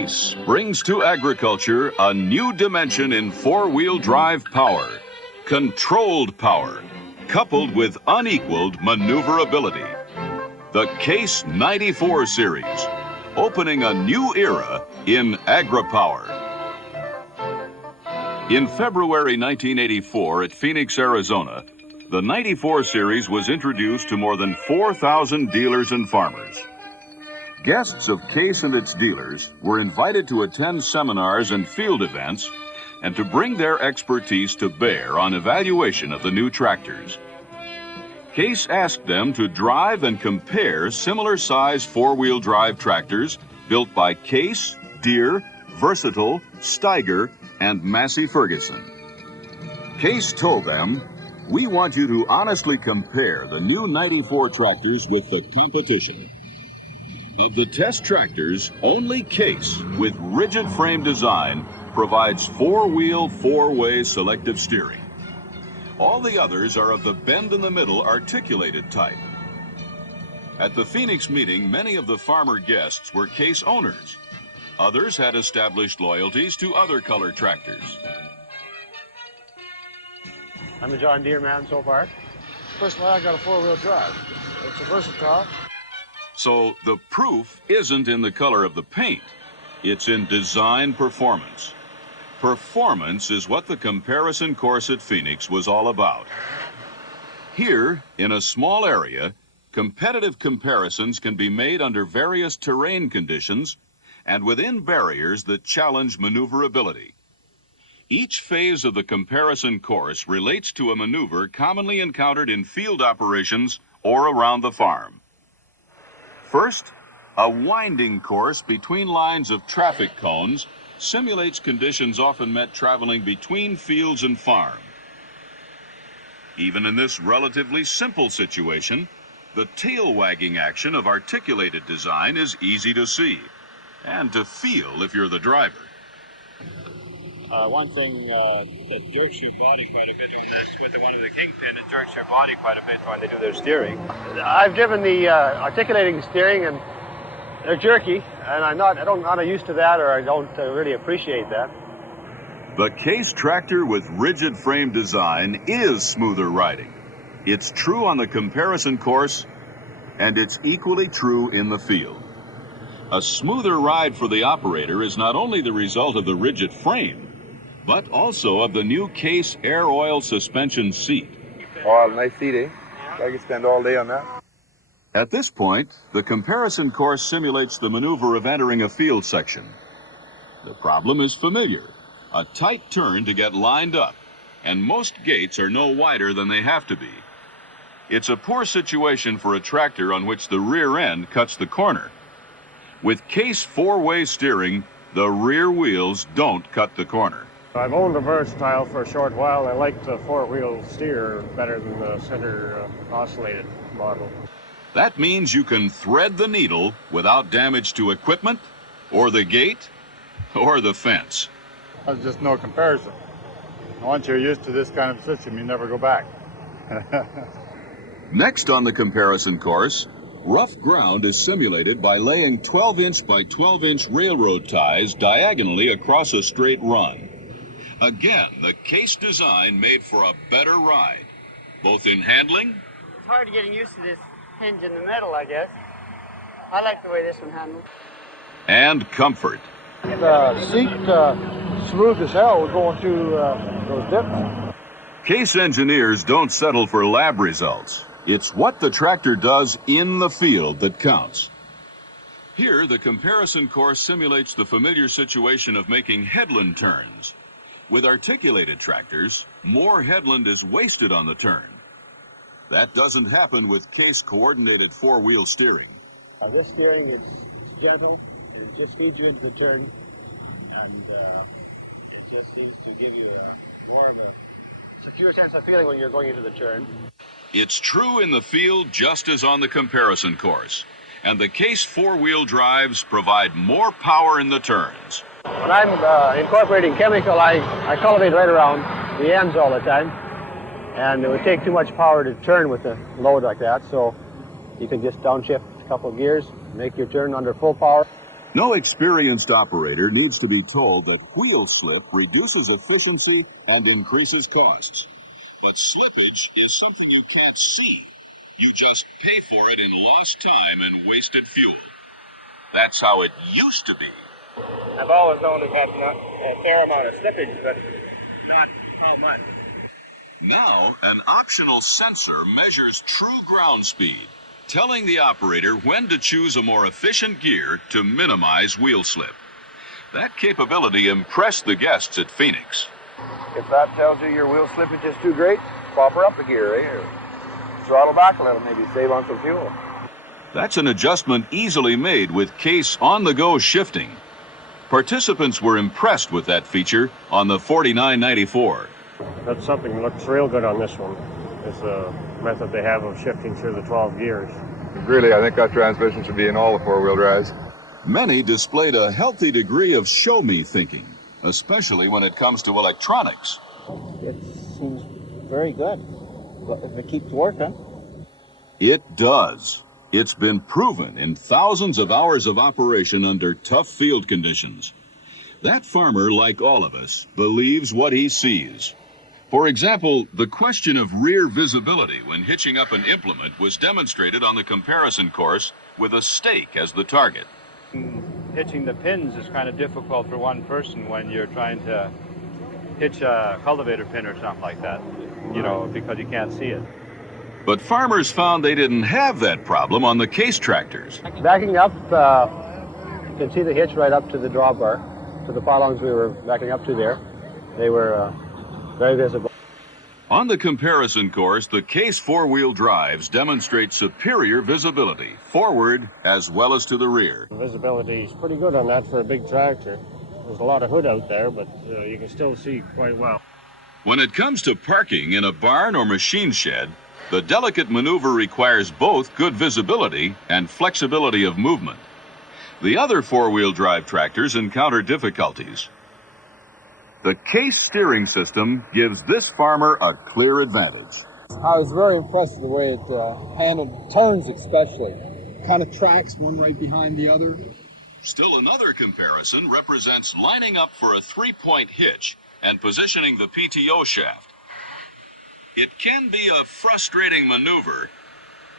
Case brings to agriculture a new dimension in four-wheel drive power. Controlled power, coupled with unequaled maneuverability. The Case 94 series, opening a new era in agri-power. In February 1984 at Phoenix, Arizona, the 94 series was introduced to more than 4,000 dealers and farmers. Guests of Case and its dealers were invited to attend seminars and field events and to bring their expertise to bear on evaluation of the new tractors. Case asked them to drive and compare similar-size four-wheel drive tractors built by Case, Deere, Versatile, Steiger, and Massey Ferguson. Case told them, "We want you to honestly compare the new 94 tractors with the competition. Of the test tractors, only Case, with rigid frame design, provides four-wheel, four-way selective steering. All the others are of the bend-in-the-middle articulated type." At the Phoenix meeting, many of the farmer guests were Case owners. Others had established loyalties to other color tractors. I'm a John Deere man so far. Personally, I got a four-wheel drive. It's a Versatile. So the proof isn't in the color of the paint. It's in design performance. Performance is what the comparison course at Phoenix was all about. Here, in a small area, competitive comparisons can be made under various terrain conditions and within barriers that challenge maneuverability. Each phase of the comparison course relates to a maneuver commonly encountered in field operations or around the farm. First, a winding course between lines of traffic cones simulates conditions often met traveling between fields and farm. Even in this relatively simple situation, the tail-wagging action of articulated design is easy to see and to feel if you're the driver. One thing that jerks your body quite a bit when that's with one of the kingpin, it jerks your body quite a bit when they do their steering. I've driven the articulating steering and they're jerky, and I'm not used to that, or I don't really appreciate that. The Case tractor with rigid frame design is smoother riding. It's true on the comparison course, and it's equally true in the field. A smoother ride for the operator is not only the result of the rigid frame, but also of the new Case air oil suspension seat. Oh, nice seat, eh? I could spend all day on that. At this point, the comparison course simulates the maneuver of entering a field section. The problem is familiar: a tight turn to get lined up, and most gates are no wider than they have to be. It's a poor situation for a tractor on which the rear end cuts the corner. With Case four-way steering, the rear wheels don't cut the corner. I've owned a Versatile for a short while. I like the four-wheel steer better than the center oscillated model. That means you can thread the needle without damage to equipment, or the gate, or the fence. There's just no comparison. Once you're used to this kind of system, you never go back. Next on the comparison course, rough ground is simulated by laying 12-inch by 12-inch railroad ties diagonally across a straight run. Again, the Case design made for a better ride, both in handling. It's hard getting used to this hinge in the middle, I guess. I like the way this one handles. And comfort. The seat smooth as hell going through those dips. Case engineers don't settle for lab results. It's what the tractor does in the field that counts. Here, the comparison course simulates the familiar situation of making headland turns. With articulated tractors, more headland is wasted on the turn. That doesn't happen with Case coordinated four-wheel steering. This steering is gentle. It just feeds you into the turn, and it just seems to give you more of a secure sense of feeling when you're going into the turn. It's true in the field just as on the comparison course, and the Case four-wheel drives provide more power in the turns. When I'm incorporating chemical, I cultivate right around the ends all the time, and it would take too much power to turn with a load like that, so you can just downshift a couple of gears, make your turn under full power. No experienced operator needs to be told that wheel slip reduces efficiency and increases costs. But slippage is something you can't see. You just pay for it in lost time and wasted fuel. That's how it used to be. I've always known it had a fair amount of slippage, but not how much. Now, an optional sensor measures true ground speed, telling the operator when to choose a more efficient gear to minimize wheel slip. That capability impressed the guests at Phoenix. If that tells you your wheel slippage is too great, pop her up a gear, eh? Or throttle back a little, maybe save on some fuel. That's an adjustment easily made with Case on-the-go shifting. Participants were impressed with that feature on the 4994. That's something that looks real good on this one. It's a method they have of shifting through the 12 gears. Really, I think that transmission should be in all the four-wheel drives. Many displayed a healthy degree of show-me thinking, especially when it comes to electronics. It seems very good, but if it keeps working. It does. It's been proven in thousands of hours of operation under tough field conditions. That farmer, like all of us, believes what he sees. For example, the question of rear visibility when hitching up an implement was demonstrated on the comparison course with a stake as the target. Hitching the pins is kind of difficult for one person when you're trying to hitch a cultivator pin or something like that, because you can't see it. But farmers found they didn't have that problem on the Case tractors. Backing up, you can see the hitch right up to the drawbar, to the pylons we were backing up to there. They were very visible. On the comparison course, the Case four-wheel drives demonstrate superior visibility, forward as well as to the rear. Visibility is pretty good on that for a big tractor. There's a lot of hood out there, but you can still see quite well. When it comes to parking in a barn or machine shed, the delicate maneuver requires both good visibility and flexibility of movement. The other four-wheel drive tractors encounter difficulties. The Case steering system gives this farmer a clear advantage. I was very impressed with the way it handled turns, especially. Kind of tracks one right behind the other. Still another comparison represents lining up for a three-point hitch and positioning the PTO shaft. It can be a frustrating maneuver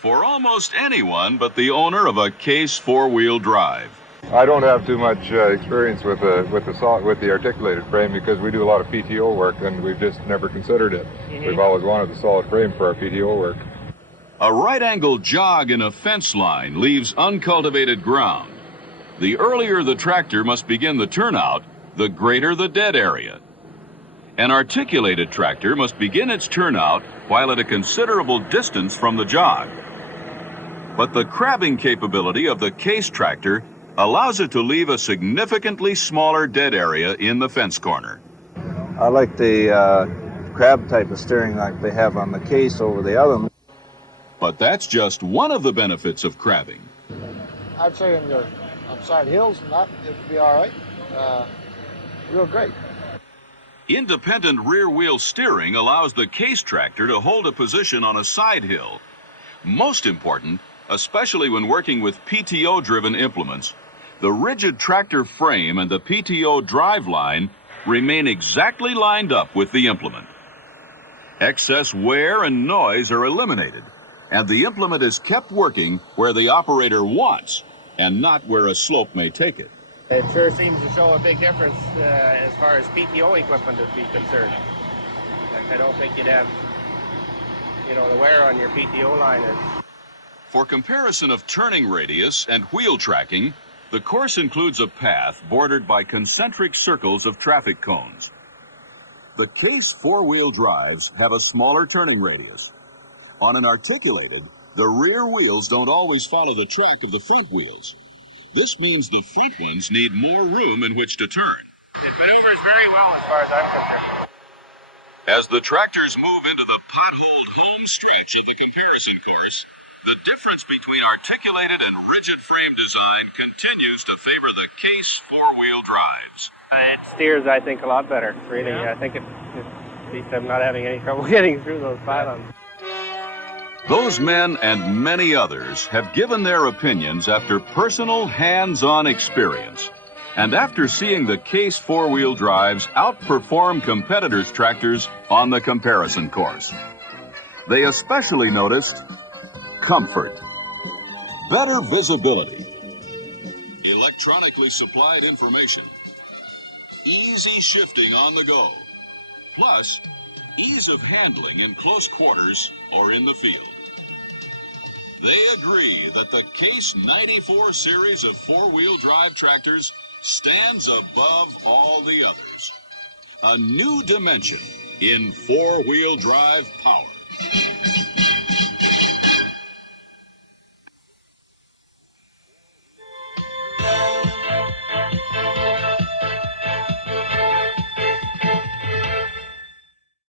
for almost anyone but the owner of a Case four-wheel drive. I don't have too much experience with the articulated frame because we do a lot of PTO work and we've just never considered it. We've always wanted a solid frame for our PTO work. A right-angled jog in a fence line leaves uncultivated ground. The earlier the tractor must begin the turnout, the greater the dead area. An articulated tractor must begin its turnout while at a considerable distance from the jog. But the crabbing capability of the Case tractor allows it to leave a significantly smaller dead area in the fence corner. I like the crab type of steering like they have on the Case over the other. But that's just one of the benefits of crabbing. I'd say on side hills and that, it'd be all right. Real great. Independent rear wheel steering allows the Case tractor to hold a position on a side hill. Most important, especially when working with PTO-driven implements, the rigid tractor frame and the PTO drive line remain exactly lined up with the implement. Excess wear and noise are eliminated, and the implement is kept working where the operator wants and not where a slope may take it. It sure seems to show a big difference as far as PTO equipment is concerned. I don't think you'd have, the wear on your PTO line. For comparison of turning radius and wheel tracking, the course includes a path bordered by concentric circles of traffic cones. The Case four-wheel drives have a smaller turning radius. On an articulated, the rear wheels don't always follow the track of the front wheels. This means the front ones need more room in which to turn. It maneuvers very well as far as I'm concerned. As the tractors move into the potholed home stretch of the comparison course, the difference between articulated and rigid frame design continues to favor the Case four-wheel drives. It steers, I think, a lot better, really. Yeah. I think at least I'm not having any trouble getting through those pylons. Those men and many others have given their opinions after personal hands-on experience and after seeing the Case four-wheel drives outperform competitors' tractors on the comparison course. They especially noticed comfort, better visibility, electronically supplied information, easy shifting on the go, plus ease of handling in close quarters or in the field. They agree that the Case 94 series of four-wheel drive tractors stands above all the others. A new dimension in four-wheel drive power.